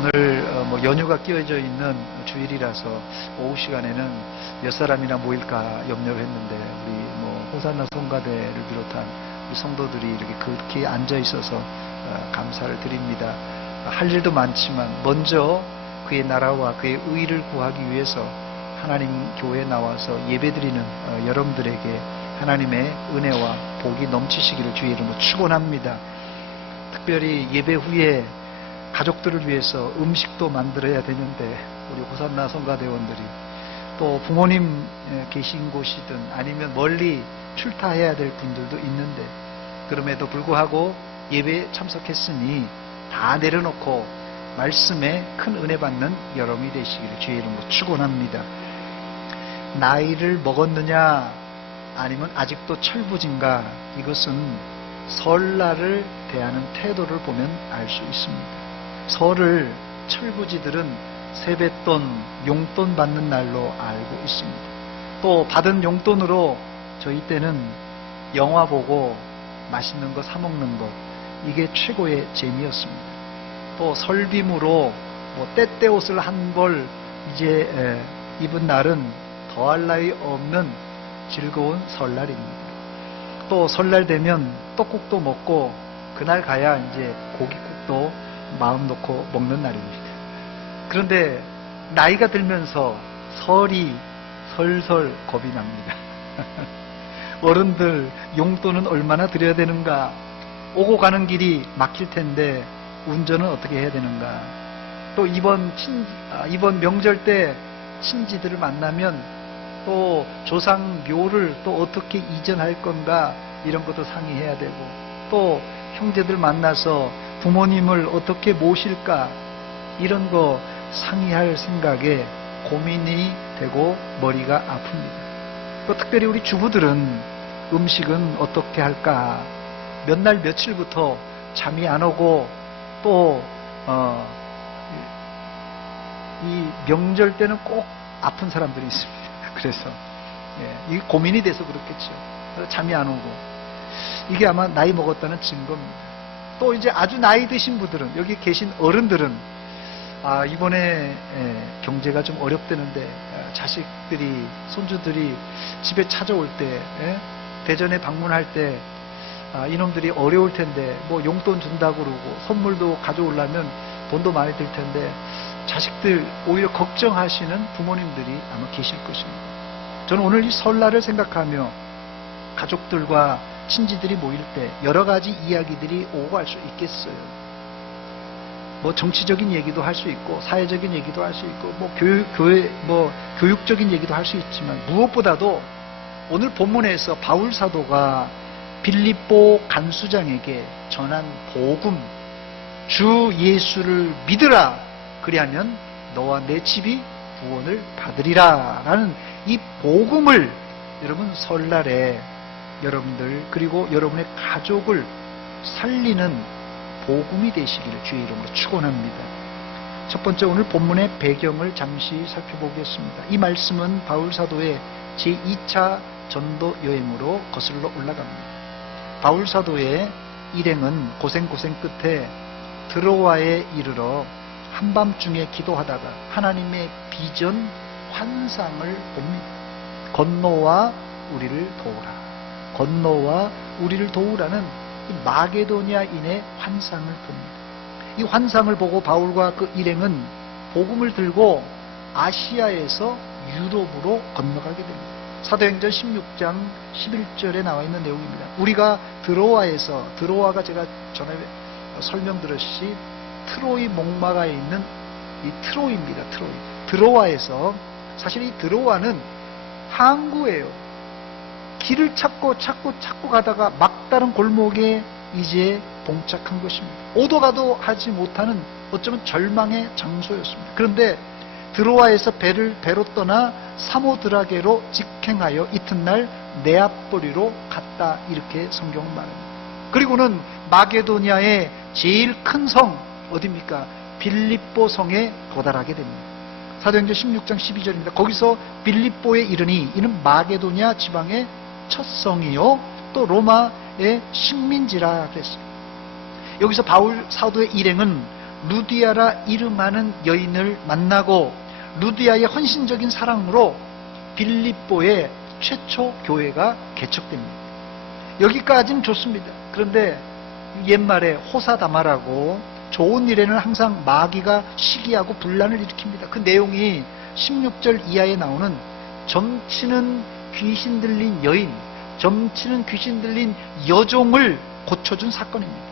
오늘 뭐 연휴가 끼어져 있는 주일이라서 오후 시간에는 몇 사람이나 모일까 염려를 했는데 우리 뭐 호산나 성가대를 비롯한 우리 성도들이 이렇게 그렇게 앉아 있어서 감사를 드립니다. 할 일도 많지만 먼저 그의 나라와 그의 의를 구하기 위해서 하나님 교회에 나와서 예배드리는 여러분들에게 하나님의 은혜와 복이 넘치시기를 주의 이름으로 축원합니다. 특별히 예배 후에 가족들을 위해서 음식도 만들어야 되는데 우리 호산나 성가대원들이 또 부모님 계신 곳이든 아니면 멀리 출타해야 될 분들도 있는데 그럼에도 불구하고 예배에 참석했으니 다 내려놓고 말씀에 큰 은혜 받는 여러분이 되시기를 주의 이름으로 축원합니다. 나이를 먹었느냐 아니면 아직도 철부진가, 이것은 설날을 대하는 태도를 보면 알 수 있습니다. 설을 철부지들은 세뱃돈, 용돈 받는 날로 알고 있습니다. 또 받은 용돈으로 저희 때는 영화 보고 맛있는 거 사 먹는 것, 이게 최고의 재미였습니다. 또 설빔으로 뭐 때때 옷을 한 벌 이제 입은 날은 더할 나위 없는 즐거운 설날입니다. 또 설날 되면 떡국도 먹고 그날 가야 이제 고깃국도 마음 놓고 먹는 날입니다. 그런데 나이가 들면서 설이 설설 겁이 납니다. 어른들 용돈은 얼마나 드려야 되는가, 오고 가는 길이 막힐 텐데 운전은 어떻게 해야 되는가, 또 이번 명절 때 친지들을 만나면 또 조상 묘를 또 어떻게 이전할 건가, 이런 것도 상의해야 되고, 또 형제들 만나서 부모님을 어떻게 모실까, 이런 거 상의할 생각에 고민이 되고 머리가 아픕니다. 또 특별히 우리 주부들은 음식은 어떻게 할까, 몇 날 며칠부터 잠이 안 오고 또 이 명절 때는 꼭 아픈 사람들이 있습니다. 그래서 이 고민이 돼서 그렇겠죠. 그래서 잠이 안 오고, 이게 아마 나이 먹었다는 증거입니다. 또 이제 아주 나이 드신 분들은, 여기 계신 어른들은 이번에 경제가 좀 어렵다는데 자식들이, 손주들이 집에 찾아올 때, 대전에 방문할 때 이놈들이 어려울 텐데 뭐 용돈 준다고 그러고 선물도 가져오려면 돈도 많이 들 텐데 자식들 오히려 걱정하시는 부모님들이 아마 계실 것입니다. 저는 오늘 이 설날을 생각하며 가족들과 친지들이 모일 때 여러 가지 이야기들이 오고 갈 수 있겠어요. 뭐 정치적인 얘기도 할 수 있고 사회적인 얘기도 할 수 있고 뭐 교육적인 얘기도 할 수 있지만, 무엇보다도 오늘 본문에서 바울 사도가 빌립보 간수장에게 전한 복음, 주 예수를 믿으라, 그리하면 너와 내 집이 구원을 받으리라 라는 이 복음을 여러분 설날에 여러분들 그리고 여러분의 가족을 살리는 복음이 되시기를 주의 이름으로 축원합니다. 첫 번째, 오늘 본문의 배경을 잠시 살펴보겠습니다. 이 말씀은 바울 사도의 제2차 전도 여행으로 거슬러 올라갑니다. 바울 사도의 일행은 고생 끝에 드로아에 이르러 한밤중에 기도하다가 하나님의 비전, 환상을 봅니다. 건너와 우리를 도우라, 건너와 우리를 도우라는 이 마게도냐인의 환상을 봅니다. 이 환상을 보고 바울과 그 일행은 복음을 들고 아시아에서 유럽으로 건너가게 됩니다. 사도행전 16장 11절에 나와 있는 내용입니다. 우리가 드로아에서, 드로아가 제가 전에 설명드렸듯이 트로이 목마가에 있는 이 트로이입니다. 트로이. 드로아에서, 사실 이 드로아는 항구예요. 길을 찾고 가다가 막다른 골목에 이제 봉착한 것입니다. 오도 가도 하지 못하는 어쩌면 절망의 장소였습니다. 그런데 드로아에서 배로 떠나 사모드라게로 직행하여 이튿날 네아폴리로 갔다, 이렇게 성경은 말합니다. 그리고는 마게도냐의 제일 큰 성 어디입니까? 빌립보 성에 도달하게 됩니다. 사도행전 16장 12절입니다. 거기서 빌립보에 이르니 이는 마게도냐 지방의 첫 성이요 또 로마의 식민지라 그랬어요. 여기서 바울 사도의 일행은 루디아라 이름하는 여인을 만나고 루디아의 헌신적인 사랑으로 빌립보의 최초 교회가 개척됩니다. 여기까지는 좋습니다. 그런데 옛말에 호사다마라고 좋은 일에는 항상 마귀가 시기하고 분란을 일으킵니다. 그 내용이 16절 이하에 나오는 점치는 귀신 들린 여인, 점치는 귀신 들린 여종을 고쳐준 사건입니다.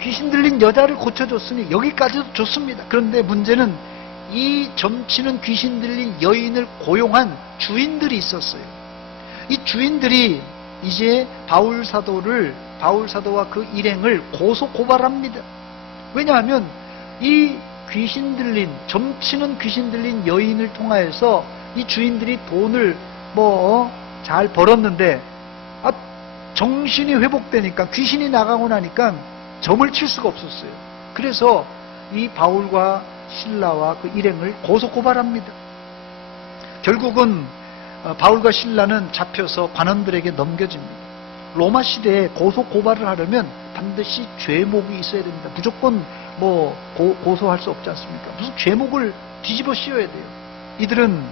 귀신 들린 여자를 고쳐줬으니 여기까지도 좋습니다. 그런데 문제는 이 점치는 귀신 들린 여인을 고용한 주인들이 있었어요. 이 주인들이 이제 바울 사도와 그 일행을 고소 고발합니다. 왜냐하면 이 귀신 들린, 점치는 귀신 들린 여인을 통하여서 이 주인들이 돈을 잘 벌었는데 정신이 회복되니까, 귀신이 나가고 나니까 점을 칠 수가 없었어요. 그래서 이 바울과 신라와 그 일행을 고소 고발합니다. 결국은 바울과 신라는 잡혀서 관원들에게 넘겨집니다. 로마 시대에 고소 고발을 하려면 반드시 죄목이 있어야 됩니다. 무조건 고소할 수 없지 않습니까? 무슨 죄목을 뒤집어 씌워야 돼요. 이들은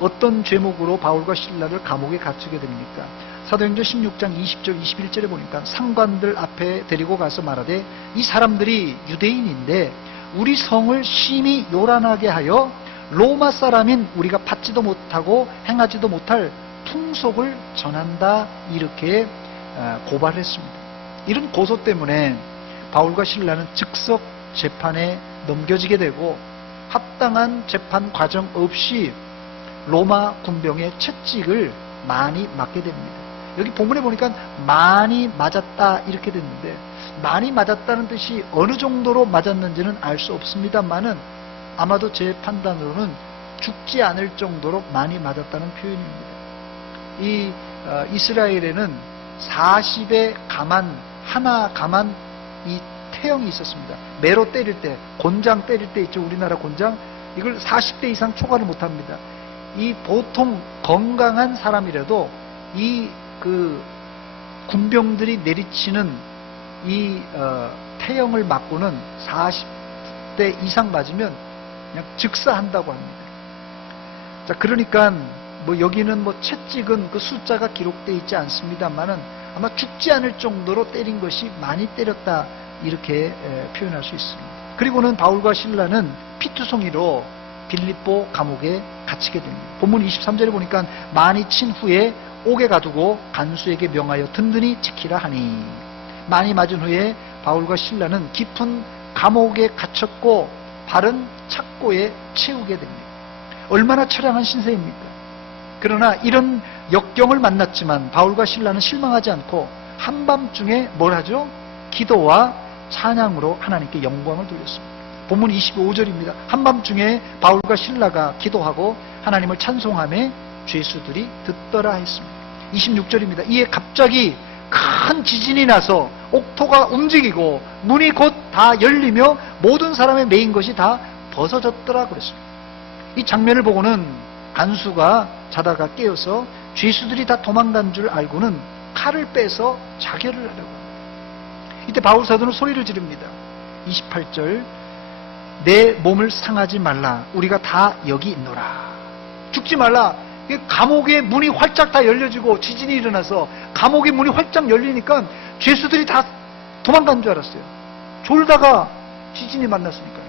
어떤 죄목으로 바울과 신라를 감옥에 갇히게 됩니까? 사도행전 16장 20절 21절에 보니까 상관들 앞에 데리고 가서 말하되 이 사람들이 유대인인데 우리 성을 심히 요란하게 하여 로마 사람인 우리가 받지도 못하고 행하지도 못할 풍속을 전한다, 이렇게 고발했습니다. 이런 고소 때문에 바울과 신라는 즉석 재판에 넘겨지게 되고 합당한 재판 과정 없이 로마 군병의 채찍을 많이 맞게 됩니다. 여기 본문에 보니까 많이 맞았다 이렇게 됐는데, 많이 맞았다는 뜻이 어느 정도로 맞았는지는 알 수 없습니다만은 아마도 제 판단으로는 죽지 않을 정도로 많이 맞았다는 표현입니다. 이 이스라엘에는 40의 하나 가만 이 태형이 있었습니다. 매로 때릴 때, 곤장 때릴 때 있죠. 우리나라 곤장. 이걸 40대 이상 초과를 못합니다. 이 보통 건강한 사람이라도 이 군병들이 내리치는 이 태형을 맞고는 40대 이상 맞으면 그냥 즉사한다고 합니다. 자, 그러니까 여기는 채찍은 그 숫자가 기록되어 있지 않습니다만은 아마 죽지 않을 정도로 때린 것이 많이 때렸다, 이렇게 표현할 수 있습니다. 그리고는 바울과 신라는 피투성이로 빌립보 감옥에 갇히게 됩니다. 본문 23절에 보니까 많이 친 후에 옥에 가두고 간수에게 명하여 든든히 지키라 하니, 많이 맞은 후에 바울과 신라는 깊은 감옥에 갇혔고 바른 착고에 채우게 됩니다. 얼마나 처량한 신세입니까? 그러나 이런 역경을 만났지만 바울과 신라는 실망하지 않고 한밤중에 뭘 하죠? 기도와 찬양으로 하나님께 영광을 돌렸습니다. 본문 25절입니다. 한밤중에 바울과 신라가 기도하고 하나님을 찬송하며 죄수들이 듣더라 했습니다. 26절입니다. 이에 갑자기 큰 지진이 나서 옥토가 움직이고 문이 곧 다 열리며 모든 사람의 매인 것이 다 벗어졌더라 그랬습니다. 이 장면을 보고는 간수가 자다가 깨어서 죄수들이 다 도망간 줄 알고는 칼을 빼서 자결을 하려고 합니다. 이때 바울 사도는 소리를 지릅니다. 28절, 내 몸을 상하지 말라, 우리가 다 여기 있노라. 죽지 말라. 감옥의 문이 활짝 다 열려지고 지진이 일어나서 감옥의 문이 활짝 열리니까 죄수들이 다 도망간 줄 알았어요. 졸다가 지진이 만났으니까요.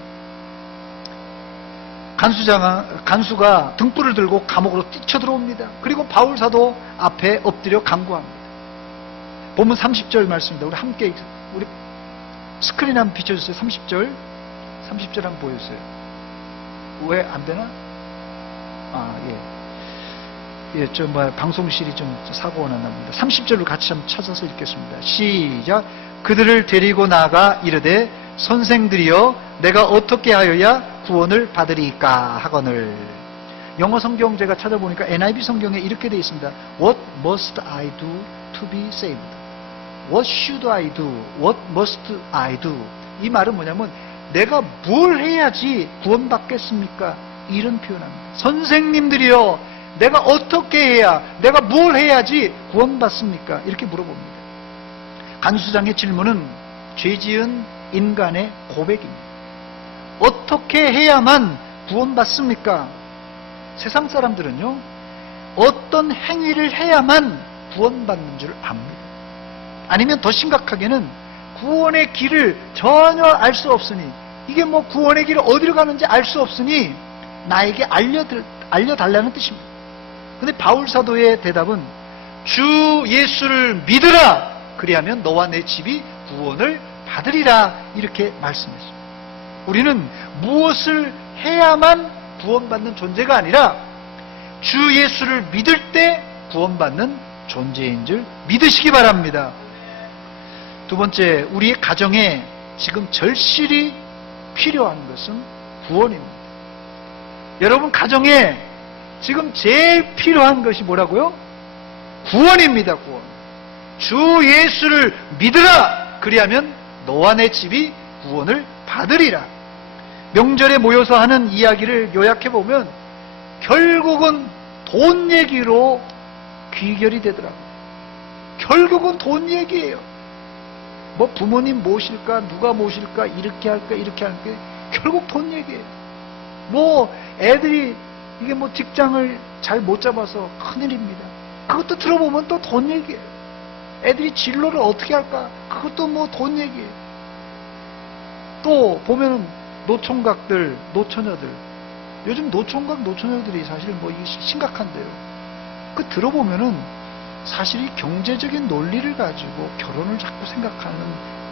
간수가 등불을 들고 감옥으로 뛰쳐들어옵니다. 그리고 바울 사도 앞에 엎드려 간구합니다. 본문 30절 말씀입니다. 우리 함께, 우리 스크린 한번 비춰주세요. 30절 한번 보여주세요. 왜 안 되나? 방송실이 좀 사고가 났나 봅니다. 30절로 같이 한번 찾아서 읽겠습니다. 시작. 그들을 데리고 나가 이르되 선생들이여 내가 어떻게 하여야 구원을 받으리까 하거늘. 영어 성경 제가 찾아보니까 NIV 성경에 이렇게 되어 있습니다. What must I do to be saved? What should I do? What must I do? 이 말은 뭐냐면 내가 뭘 해야지 구원받겠습니까? 이런 표현합니다. 선생님들이여 내가 어떻게 해야, 내가 뭘 해야지 구원받습니까? 이렇게 물어봅니다. 간수장의 질문은 죄지은 인간의 고백입니다. 어떻게 해야만 구원받습니까? 세상 사람들은요, 어떤 행위를 해야만 구원받는 줄 압니다. 아니면 더 심각하게는 구원의 길을 전혀 알 수 없으니, 이게 뭐 구원의 길을 어디로 가는지 알 수 없으니 나에게 알려달라는 뜻입니다. 근데 바울 사도의 대답은 주 예수를 믿으라, 그리하면 너와 내 집이 구원을 받으리라, 이렇게 말씀했습니다. 우리는 무엇을 해야만 구원받는 존재가 아니라 주 예수를 믿을 때 구원받는 존재인 줄 믿으시기 바랍니다. 두 번째, 우리의 가정에 지금 절실히 필요한 것은 구원입니다. 여러분 가정에 지금 제일 필요한 것이 뭐라고요? 구원입니다. 구원. 주 예수를 믿으라, 그리하면 너와 내 집이 구원을 받으리라. 명절에 모여서 하는 이야기를 요약해보면 결국은 돈 얘기로 귀결이 되더라고요. 결국은 돈 얘기예요. 뭐 부모님 모실까, 누가 모실까, 이렇게 할까, 이렇게 할까, 결국 돈 얘기예요. 뭐 애들이 이게 뭐 직장을 잘 못 잡아서 큰일입니다. 그것도 들어보면 또 돈 얘기예요. 애들이 진로를 어떻게 할까, 그것도 뭐 돈 얘기예요. 또 보면은 노총각들, 노처녀들, 요즘 노총각, 노처녀들이 사실 뭐 심각한데요. 그 들어보면은 사실 이 경제적인 논리를 가지고 결혼을 자꾸 생각하는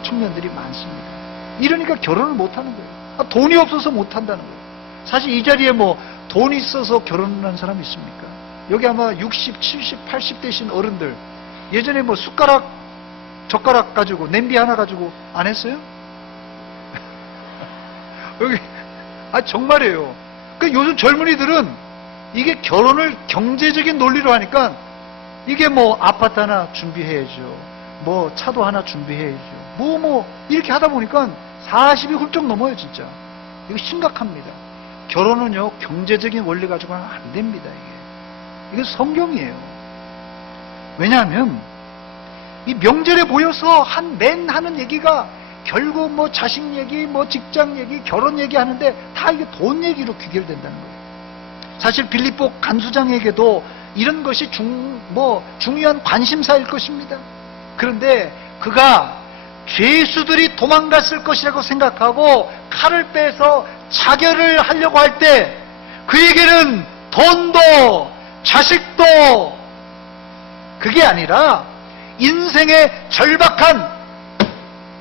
청년들이 많습니다. 이러니까 결혼을 못하는 거예요. 돈이 없어서 못한다는 거예요. 사실 이 자리에 뭐 돈 있어서 결혼한 사람 있습니까? 여기 아마 60, 70, 80 되신 어른들, 예전에 뭐 숟가락, 젓가락 가지고, 냄비 하나 가지고 안 했어요? 여기, 정말이에요. 그러니까 요즘 젊은이들은 이게 결혼을 경제적인 논리로 하니까 이게 뭐 아파트 하나 준비해야죠. 뭐 차도 하나 준비해야죠. 뭐 이렇게 하다 보니까 40이 훌쩍 넘어요, 진짜. 이거 심각합니다. 결혼은요, 경제적인 원리 가지고는 안 됩니다, 이게. 이건 성경이에요. 왜냐하면 이 명절에 모여서 맨 하는 얘기가 결국 뭐 자식 얘기, 뭐 직장 얘기, 결혼 얘기 하는데 다 이게 돈 얘기로 귀결된다는 거예요. 사실 빌립보 간수장에게도 이런 것이 중요한 관심사일 것입니다. 그런데 그가 죄수들이 도망갔을 것이라고 생각하고 칼을 빼서 자결을 하려고 할 때 그에게는 돈도 자식도 그게 아니라 인생의 절박한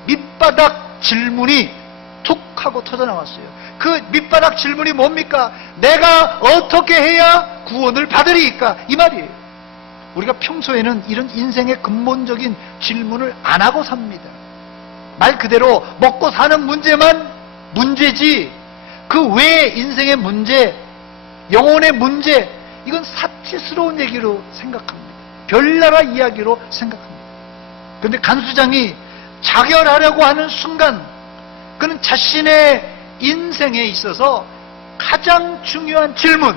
밑바닥 질문이 툭 하고 터져나왔어요. 그 밑바닥 질문이 뭡니까? 내가 어떻게 해야 구원을 받으리까? 이 말이에요. 우리가 평소에는 이런 인생의 근본적인 질문을 안 하고 삽니다. 말 그대로 먹고 사는 문제만 문제지, 그 외의 인생의 문제, 영혼의 문제, 이건 사치스러운 얘기로 생각합니다. 별나라 이야기로 생각합니다. 그런데 간수장이 자결하려고 하는 순간 그는 자신의 인생에 있어서 가장 중요한 질문,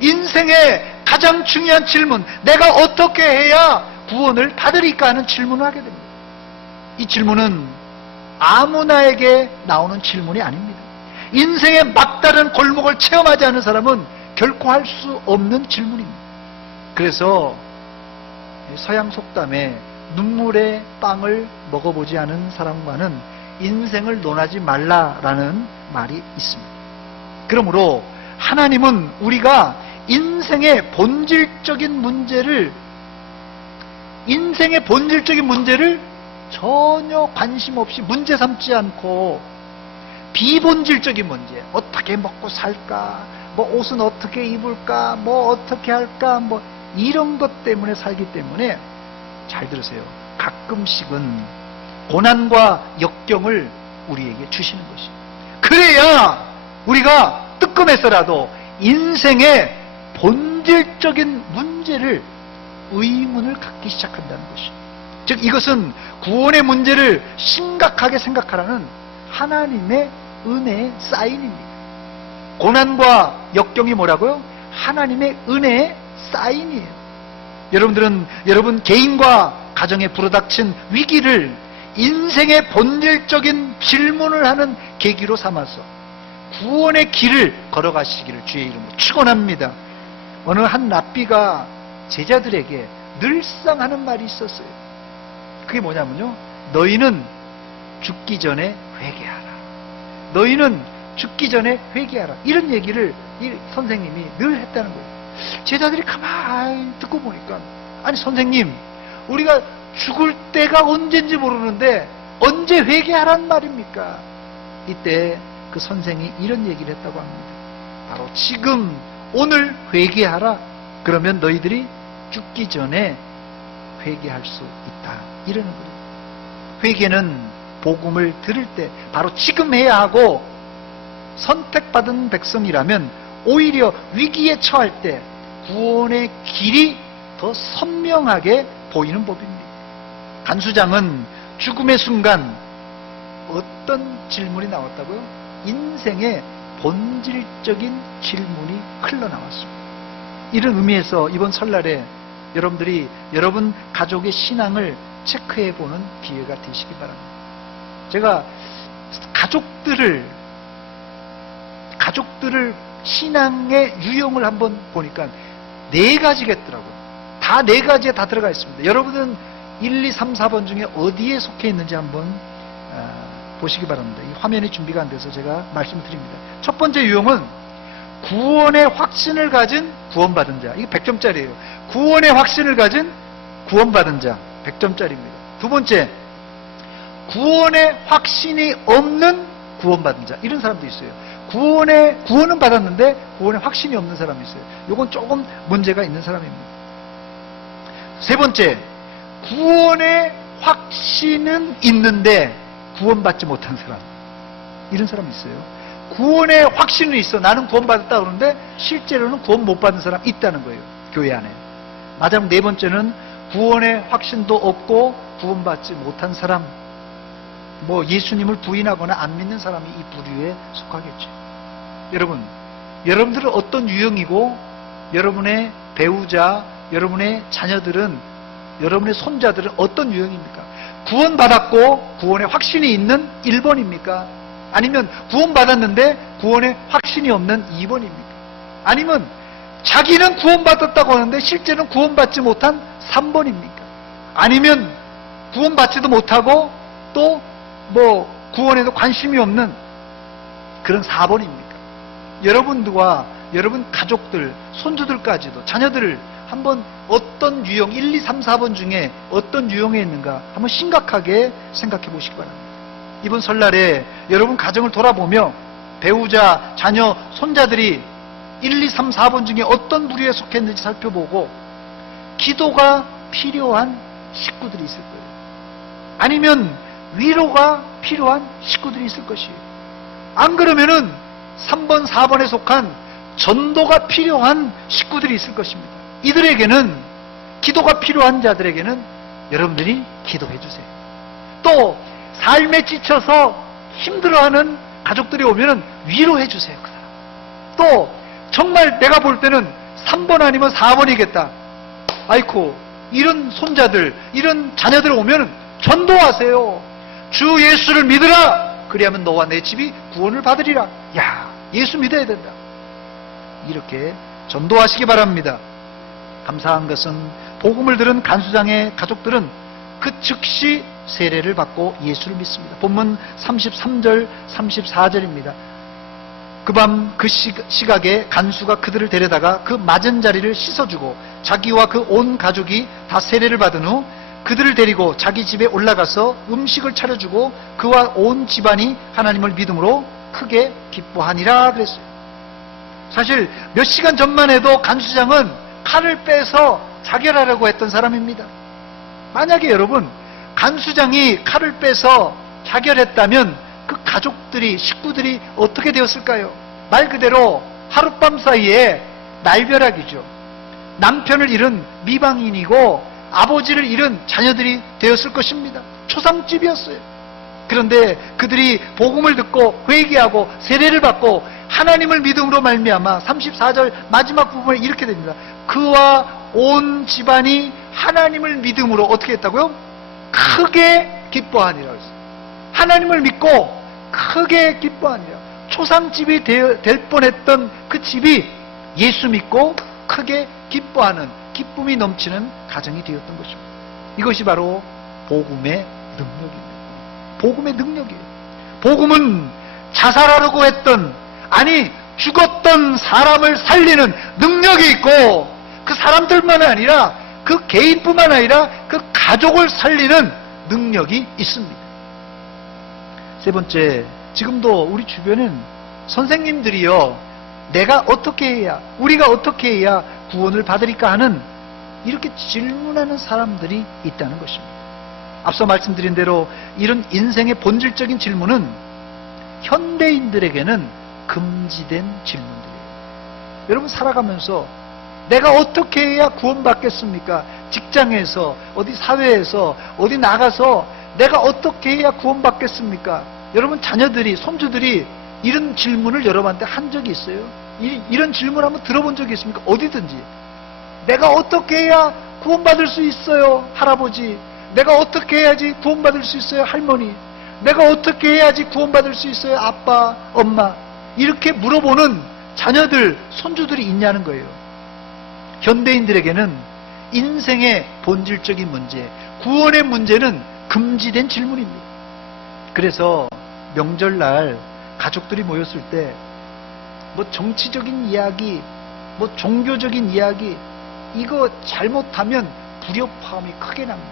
인생의 가장 중요한 질문, 내가 어떻게 해야 구원을 받으리까 하는 질문을 하게 됩니다. 이 질문은 아무나에게 나오는 질문이 아닙니다. 인생의 막다른 골목을 체험하지 않은 사람은 결코 할 수 없는 질문입니다. 그래서 서양 속담에 눈물의 빵을 먹어보지 않은 사람과는 인생을 논하지 말라라는 말이 있습니다. 그러므로 하나님은 우리가 인생의 본질적인 문제를 전혀 관심 없이 문제 삼지 않고 비본질적인 문제, 어떻게 먹고 살까, 뭐 옷은 어떻게 입을까, 뭐 어떻게 할까, 뭐 이런 것 때문에 살기 때문에, 잘 들으세요, 가끔씩은 고난과 역경을 우리에게 주시는 것입니다. 그래야 우리가 뜨끔해서라도 인생의 본질적인 문제를 의문을 갖기 시작한다는 것입니다. 즉 이것은 구원의 문제를 심각하게 생각하라는 하나님의 은혜의 사인입니다. 고난과 역경이 뭐라고요? 하나님의 은혜의 사인이에요. 여러분 개인과 가정에 불어닥친 위기를 인생의 본질적인 질문을 하는 계기로 삼아서 구원의 길을 걸어가시기를 주의 이름으로 축원합니다. 어느 한 랍비가 제자들에게 늘상 하는 말이 있었어요. 그게 뭐냐면요, 너희는 죽기 전에 회개하라. 너희는 죽기 전에 회개하라. 이런 얘기를 이 선생님이 늘 했다는 거예요. 제자들이 가만히 듣고 보니까, 아니 선생님, 우리가 죽을 때가 언젠지 모르는데 언제 회개하란 말입니까? 이때 그 선생이 이런 얘기를 했다고 합니다. 바로 지금 오늘 회개하라. 그러면 너희들이 죽기 전에 회개할 수 있다. 이러는 거예요. 회개는 복음을 들을 때 바로 지금 해야 하고, 선택받은 백성이라면 오히려 위기에 처할 때 구원의 길이 더 선명하게 보이는 법입니다. 간수장은 죽음의 순간 어떤 질문이 나왔다고요? 인생의 본질적인 질문이 흘러나왔습니다. 이런 의미에서 이번 설날에 여러분들이 여러분 가족의 신앙을 체크해보는 기회가 되시기 바랍니다. 제가 가족들을 신앙의 유형을 한번 보니까 4가지겠더라고요. 다 4가지에 다 들어가 있습니다. 여러분은 1, 2, 3, 4번 중에 어디에 속해 있는지 한번 보시기 바랍니다. 이 화면이 준비가 안 돼서 제가 말씀드립니다. 첫 번째 유형은 구원의 확신을 가진 구원받은 자. 이게 100점짜리예요. 구원의 확신을 가진 구원받은 자. 100점짜리입니다. 두 번째, 구원의 확신이 없는 구원받은 자. 이런 사람도 있어요. 구원은 받았는데 구원의 확신이 없는 사람이 있어요. 이건 조금 문제가 있는 사람입니다. 세 번째, 구원의 확신은 있는데 구원받지 못한 사람. 이런 사람이 있어요. 구원의 확신은 있어. 나는 구원받았다 그러는데 실제로는 구원 못 받은 사람 있다는 거예요. 교회 안에. 마지막 4번째는 구원의 확신도 없고 구원받지 못한 사람. 뭐 예수님을 부인하거나 안 믿는 사람이 이 부류에 속하겠죠. 여러분들은 어떤 유형이고, 여러분의 배우자, 여러분의 자녀들은, 여러분의 손자들은 어떤 유형입니까? 구원받았고 구원의 확신이 있는 1번입니까? 아니면 구원받았는데 구원의 확신이 없는 2번입니까? 아니면 자기는 구원받았다고 하는데 실제는 구원받지 못한 3번입니까? 아니면 구원받지도 못하고 또 뭐 구원에도 관심이 없는 그런 4번입니까? 여러분들과 여러분 가족들, 손주들까지도, 자녀들을 한번 어떤 유형, 1, 2, 3, 4번 중에 어떤 유형에 있는가 한번 심각하게 생각해 보시기 바랍니다. 이번 설날에 여러분 가정을 돌아보며 배우자, 자녀, 손자들이 1, 2, 3, 4번 중에 어떤 부류에 속했는지 살펴보고 기도가 필요한 식구들이 있을 거예요. 아니면 위로가 필요한 식구들이 있을 것이에요. 안 그러면은 3번, 4번에 속한 전도가 필요한 식구들이 있을 것입니다. 이들에게는, 기도가 필요한 자들에게는 여러분들이 기도해 주세요. 또 삶에 지쳐서 힘들어하는 가족들이 오면은 위로해 주세요. 그 사람. 또 정말 내가 볼 때는 3번 아니면 4번이겠다. 아이고, 이런 손자들, 이런 자녀들 오면은 전도하세요. 주 예수를 믿으라. 그리하면 너와 내 집이 구원을 받으리라. 야, 예수 믿어야 된다. 이렇게 전도하시기 바랍니다. 감사한 것은 복음을 들은 간수장의 가족들은 그 즉시 세례를 받고 예수를 믿습니다. 본문 33절, 34절입니다. 그 밤 그 시각에 간수가 그들을 데려다가 그 맞은 자리를 씻어주고 자기와 그 온 가족이 다 세례를 받은 후 그들을 데리고 자기 집에 올라가서 음식을 차려주고 그와 온 집안이 하나님을 믿음으로 크게 기뻐하니라 그랬어요. 사실 몇 시간 전만 해도 간수장은 칼을 빼서 자결하려고 했던 사람입니다. 만약에 여러분 간수장이 칼을 빼서 자결했다면 그 가족들이, 식구들이 어떻게 되었을까요? 말 그대로 하룻밤 사이에 날벼락이죠. 남편을 잃은 미방인이고 아버지를 잃은 자녀들이 되었을 것입니다. 초상집이었어요. 그런데 그들이 복음을 듣고 회개하고 세례를 받고 하나님을 믿음으로 말미암아 34절 마지막 부분에 이렇게 됩니다. 그와 온 집안이 하나님을 믿음으로 어떻게 했다고요? 크게 기뻐하니라. 하나님을 믿고 크게 기뻐하니라. 초상집이 될 뻔했던 그 집이 예수 믿고 크게 기뻐하는, 기쁨이 넘치는 가정이 되었던 것입니다. 이것이 바로 복음의 능력입니다. 복음의 능력이에요. 복음은 자살하려고 했던, 아니 죽었던 사람을 살리는 능력이 있고, 그 사람들만 아니라 그 개인뿐만 아니라 그 가족을 살리는 능력이 있습니다. 세 번째, 지금도 우리 주변엔 선생님들이요, 내가 어떻게 해야, 우리가 어떻게 해야 구원을 받으리까 하는 이렇게 질문하는 사람들이 있다는 것입니다. 앞서 말씀드린 대로 이런 인생의 본질적인 질문은 현대인들에게는 금지된 질문들이에요. 여러분, 살아가면서 내가 어떻게 해야 구원받겠습니까? 직장에서, 어디 사회에서, 어디 나가서 내가 어떻게 해야 구원받겠습니까? 여러분, 자녀들이, 손주들이 이런 질문을 여러분한테 한 적이 있어요? 이런 질문 한번 들어본 적이 있습니까? 어디든지. 내가 어떻게 해야 구원받을 수 있어요? 할아버지. 내가 어떻게 해야지 구원받을 수 있어요? 할머니. 내가 어떻게 해야지 구원받을 수 있어요? 아빠, 엄마. 이렇게 물어보는 자녀들, 손주들이 있냐는 거예요. 현대인들에게는 인생의 본질적인 문제, 구원의 문제는 금지된 질문입니다. 그래서 명절날 가족들이 모였을 때 뭐 정치적인 이야기, 뭐 종교적인 이야기, 이거 잘못하면 불협화음이 크게 납니다.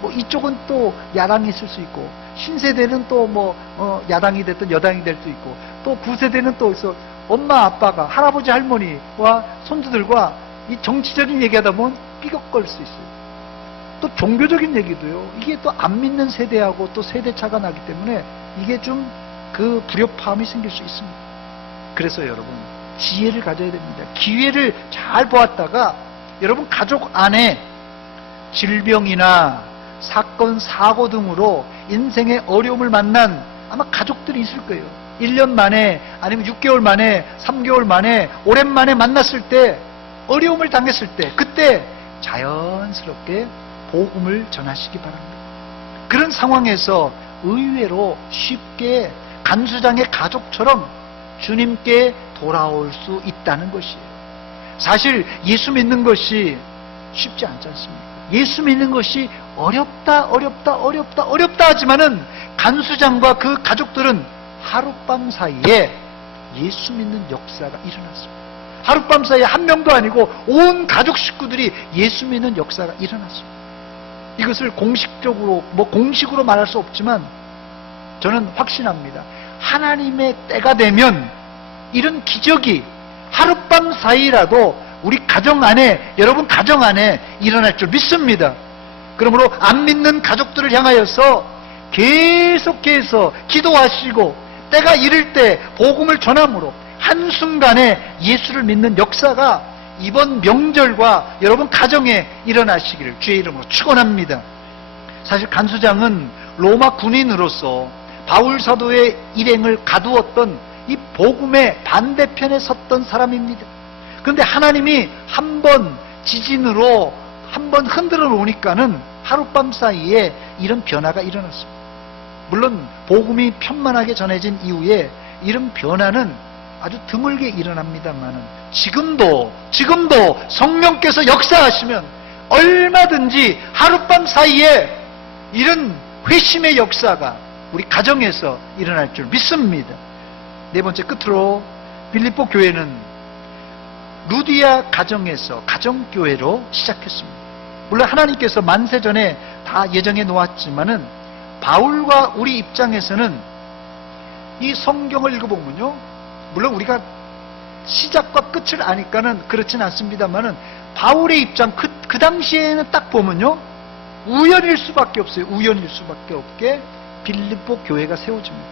뭐 이쪽은 또 야당이 있을 수 있고, 신세대는 또 뭐 야당이 됐든 여당이 될 수 있고, 또 구세대는 또 있어 엄마 아빠가, 할아버지 할머니와 손주들과 이 정치적인 얘기하다 보면 삐걱거릴 수 있어요. 또 종교적인 얘기도요, 이게 또 안 믿는 세대하고 또 세대차가 나기 때문에 이게 좀 그 불협화음이 생길 수 있습니다. 그래서 여러분, 지혜를 가져야 됩니다. 기회를 잘 보았다가 여러분 가족 안에 질병이나 사건, 사고 등으로 인생의 어려움을 만난 아마 가족들이 있을 거예요. 1년 만에, 아니면 6개월 만에, 3개월 만에, 오랜만에 만났을 때, 어려움을 당했을 때, 그때 자연스럽게 복음을 전하시기 바랍니다. 그런 상황에서 의외로 쉽게 간수장의 가족처럼 주님께 돌아올 수 있다는 것이에요. 사실 예수 믿는 것이 쉽지 않지 않습니까? 예수 믿는 것이 어렵다 하지만은 간수장과 그 가족들은 하룻밤 사이에 예수 믿는 역사가 일어났습니다. 하룻밤 사이에 한 명도 아니고 온 가족 식구들이 예수 믿는 역사가 일어났습니다. 이것을 공식적으로, 공식으로 말할 수 없지만 저는 확신합니다. 하나님의 때가 되면 이런 기적이 하룻밤 사이라도 우리 가정 안에, 여러분 가정 안에 일어날 줄 믿습니다. 그러므로 안 믿는 가족들을 향하여서 계속해서 기도하시고, 때가 이를 때 복음을 전함으로 한순간에 예수를 믿는 역사가 이번 명절과 여러분 가정에 일어나시기를 주의 이름으로 축원합니다. 사실 간수장은 로마 군인으로서 바울 사도의 일행을 가두었던 이 복음의 반대편에 섰던 사람입니다. 그런데 하나님이 한번 지진으로 한번 흔들어 놓으니까는 하룻밤 사이에 이런 변화가 일어났습니다. 물론 복음이 편만하게 전해진 이후에 이런 변화는 아주 드물게 일어납니다만은 지금도 성령께서 역사하시면 얼마든지 하룻밤 사이에 이런 회심의 역사가 우리 가정에서 일어날 줄 믿습니다. 네 번째, 끝으로 빌립보 교회는 루디아 가정에서 가정교회로 시작했습니다. 물론 하나님께서 만세 전에 다 예정해 놓았지만은 바울과 우리 입장에서는 이 성경을 읽어보면요, 물론 우리가 시작과 끝을 아니까는 그렇진 않습니다만은 바울의 입장, 그 당시에는 딱 보면요, 우연일 수밖에 없어요. 우연일 수밖에 없게 빌립보 교회가 세워집니다.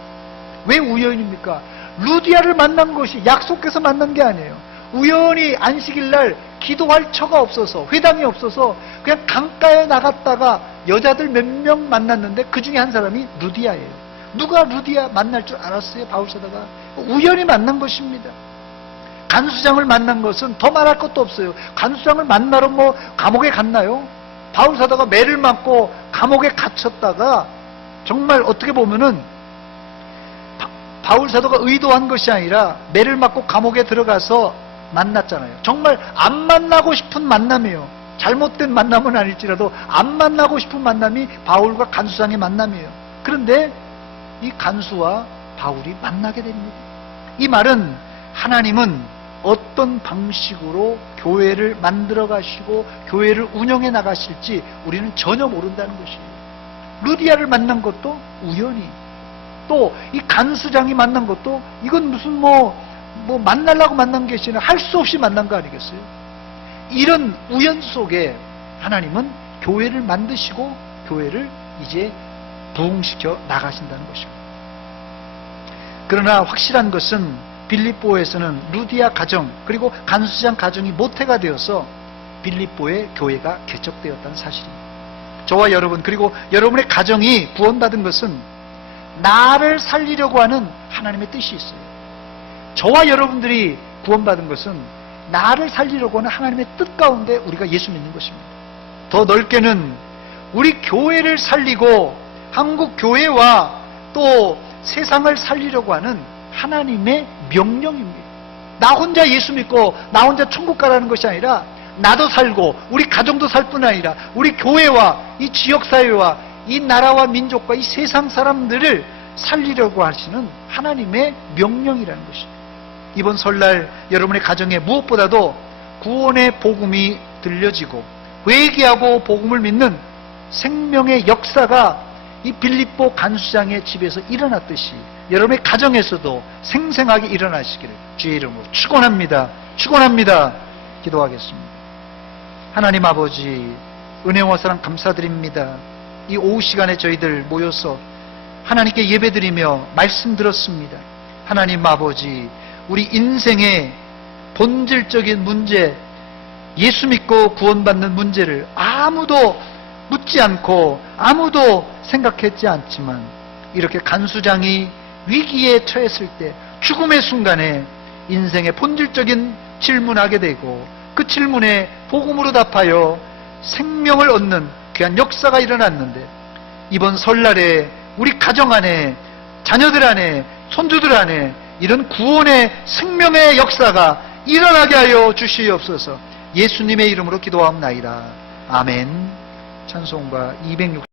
왜 우연입니까? 루디아를 만난 것이 약속해서 만난 게 아니에요. 우연히 안식일날 기도할 처가 없어서, 회당이 없어서 그냥 강가에 나갔다가 여자들 몇 명 만났는데 그 중에 한 사람이 루디아예요. 누가 루디아 만날 줄 알았어요? 바울사도가 우연히 만난 것입니다. 간수장을 만난 것은 더 말할 것도 없어요. 간수장을 만나러 감옥에 갔나요? 바울사도가 매를 맞고 감옥에 갇혔다가 정말 어떻게 보면은 바울 사도가 의도한 것이 아니라 매를 맞고 감옥에 들어가서 만났잖아요. 정말 안 만나고 싶은 만남이에요. 잘못된 만남은 아닐지라도 안 만나고 싶은 만남이 바울과 간수장의 만남이에요. 그런데 이 간수와 바울이 만나게 됩니다. 이 말은 하나님은 어떤 방식으로 교회를 만들어 가시고 교회를 운영해 나가실지 우리는 전혀 모른다는 것이에요. 루디아를 만난 것도 우연히, 또 이 간수장이 만난 것도 이건 무슨 만나려고 만난 것이 아니라 할 수 없이 만난 거 아니겠어요? 이런 우연 속에 하나님은 교회를 만드시고 교회를 이제 부흥시켜 나가신다는 것입니다. 그러나 확실한 것은 빌립보에서는 루디아 가정 그리고 간수장 가정이 모태가 되어서 빌립보의 교회가 개척되었다는 사실입니다. 저와 여러분 그리고 여러분의 가정이 구원받은 것은 나를 살리려고 하는 하나님의 뜻이 있어요. 저와 여러분들이 구원받은 것은 나를 살리려고 하는 하나님의 뜻 가운데 우리가 예수 믿는 것입니다. 더 넓게는 우리 교회를 살리고 한국 교회와 또 세상을 살리려고 하는 하나님의 명령입니다. 나 혼자 예수 믿고 나 혼자 천국 가라는 것이 아니라 나도 살고 우리 가정도 살 뿐 아니라 우리 교회와 이 지역사회와 이 나라와 민족과 이 세상 사람들을 살리려고 하시는 하나님의 명령이라는 것입니다. 이번 설날 여러분의 가정에 무엇보다도 구원의 복음이 들려지고 회개하고 복음을 믿는 생명의 역사가 이 빌립보 간수장의 집에서 일어났듯이 여러분의 가정에서도 생생하게 일어나시기를 주의 이름으로 축원합니다. 축원합니다. 기도하겠습니다. 하나님 아버지, 은혜와 사랑 감사드립니다. 이 오후 시간에 저희들 모여서 하나님께 예배드리며 말씀 들었습니다. 하나님 아버지, 우리 인생의 본질적인 문제, 예수 믿고 구원받는 문제를 아무도 묻지 않고 아무도 생각했지 않지만 이렇게 간수장이 위기에 처했을 때 죽음의 순간에 인생의 본질적인 질문하게 되고 그 질문에 복음으로 답하여 생명을 얻는 귀한 역사가 일어났는데 이번 설날에 우리 가정 안에 자녀들 안에 손주들 안에 이런 구원의 생명의 역사가 일어나게 하여 주시옵소서. 예수님의 이름으로 기도하옵나이다. 아멘. 찬송가 260